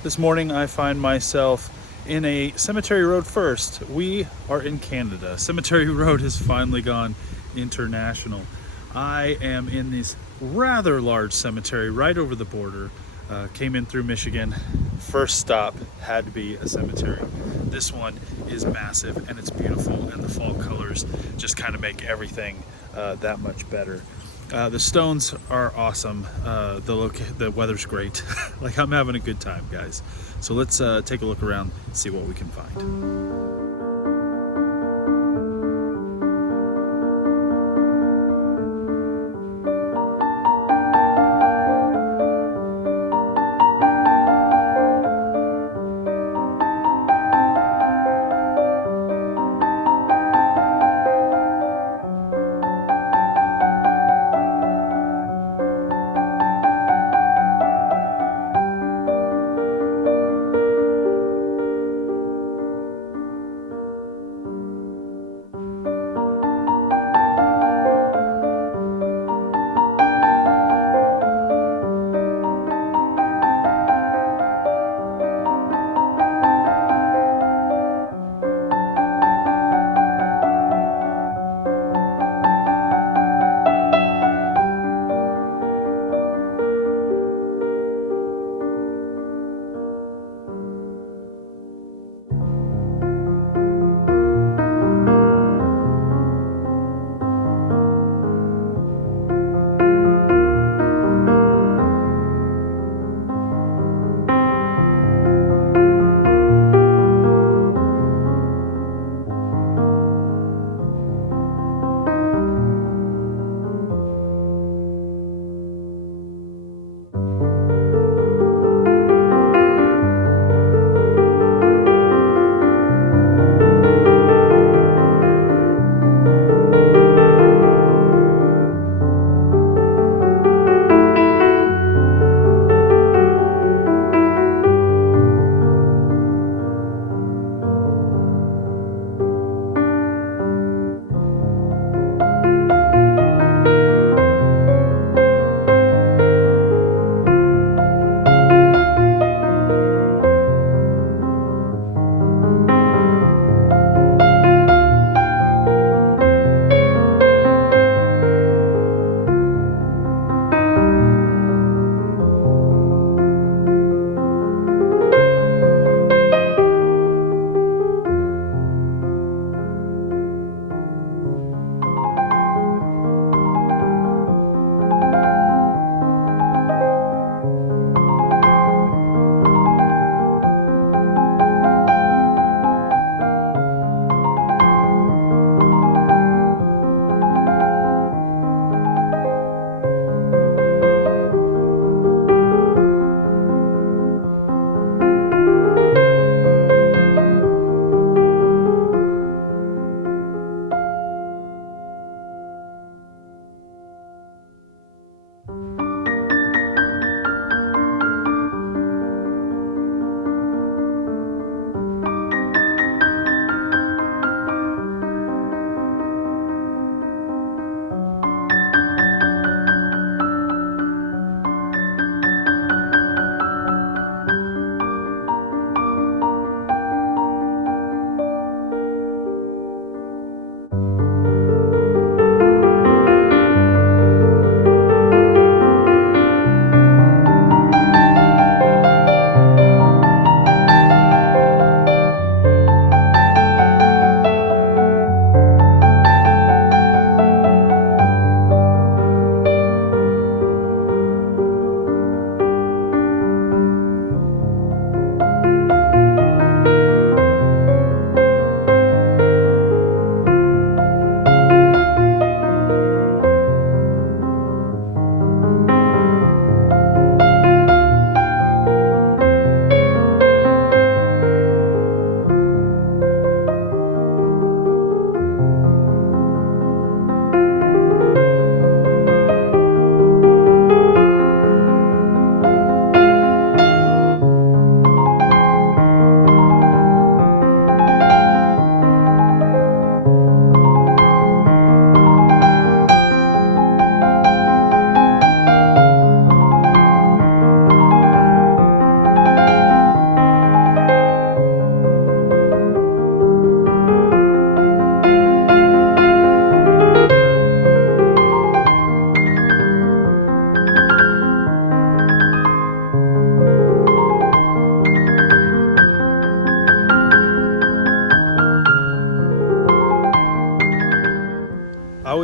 This morning I find myself in a cemetery road first. We are in Canada. Cemetery road has finally gone international. I am in this rather large cemetery right over the border. Came in through Michigan. First stop had to be a cemetery. This one is massive and it's beautiful, and the fall colors just kind of make everything that much better. The stones are awesome. The weather's great. Like, I'm having a good time, guys. So let's take a look around, see what we can find.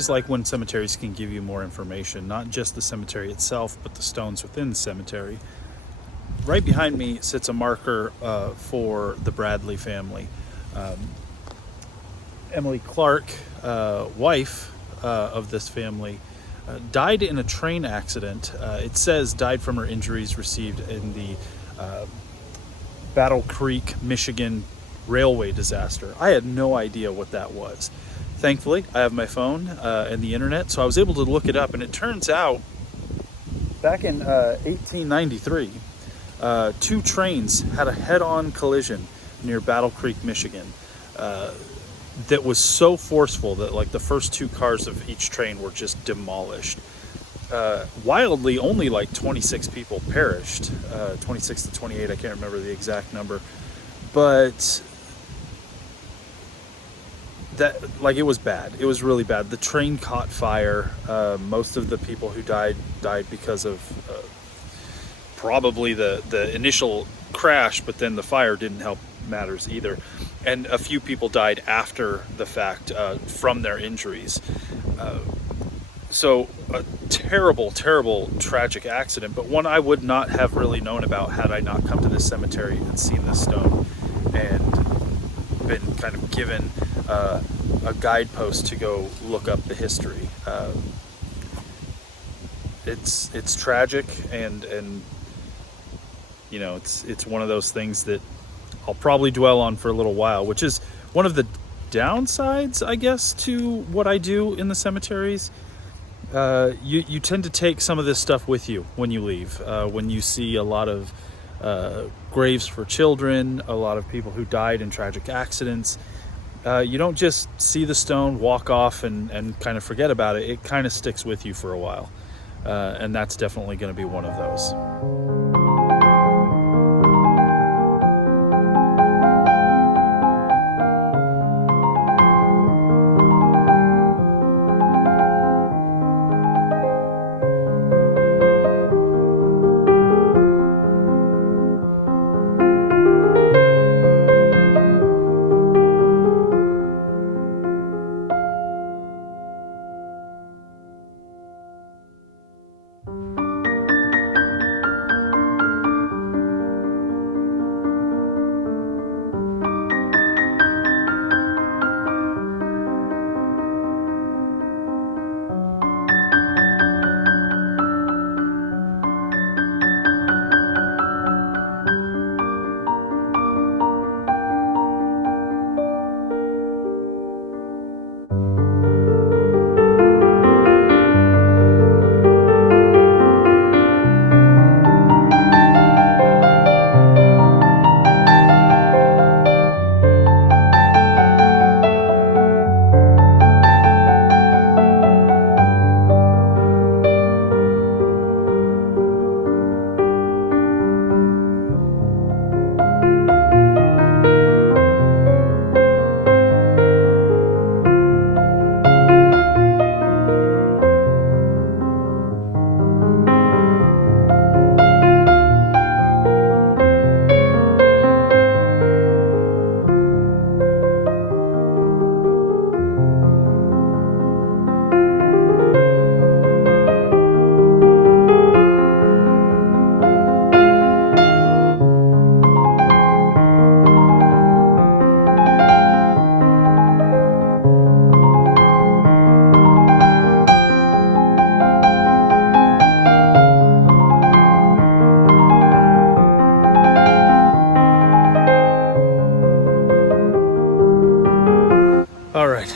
always like when cemeteries can give you more information, not just the cemetery itself, but the stones within the cemetery. Right behind me sits a marker for the Bradley family. Emily Clark, wife of this family, died in a train accident. It says died from her injuries received in the Battle Creek, Michigan railway disaster. I had no idea what that was. Thankfully, I have my phone and the internet, so I was able to look it up, and it turns out back in 1893, 2 trains had a head-on collision near Battle Creek, Michigan, that was so forceful that like the first 2 cars of each train were just demolished. Wildly, only like 26 people perished, 26 to 28, I can't remember the exact number, but that, like, it was bad. It was really bad. The train caught fire. Most of the people who died because of probably the initial crash, but then the fire didn't help matters either. And a few people died after the fact from their injuries. So a terrible, terrible, tragic accident, but one I would not have really known about had I not come to this cemetery and seen this stone and been kind of given a guidepost to go look up the history. It's tragic, and you know, it's one of those things that I'll probably dwell on for a little while, which is one of the downsides, I guess, to what I do in the cemeteries. You tend to take some of this stuff with you when you leave. When you see a lot of graves for children, a lot of people who died in tragic accidents, you don't just see the stone, walk off, and kind of forget about it. It kind of sticks with you for a while. And that's definitely going to be one of those.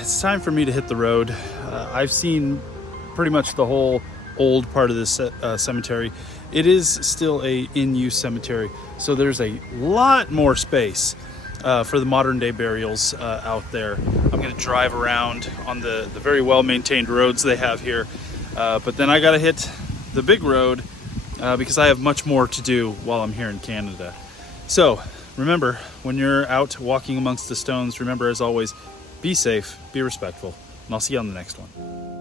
It's time for me to hit the road. I've seen pretty much the whole old part of this cemetery. It is still a in-use cemetery, so there's a lot more space for the modern day burials out there. I'm going to drive around on the very well-maintained roads they have here, but then I got to hit the big road because I have much more to do while I'm here in Canada. So remember, when you're out walking amongst the stones, remember, as always, be safe, be respectful, and I'll see you on the next one.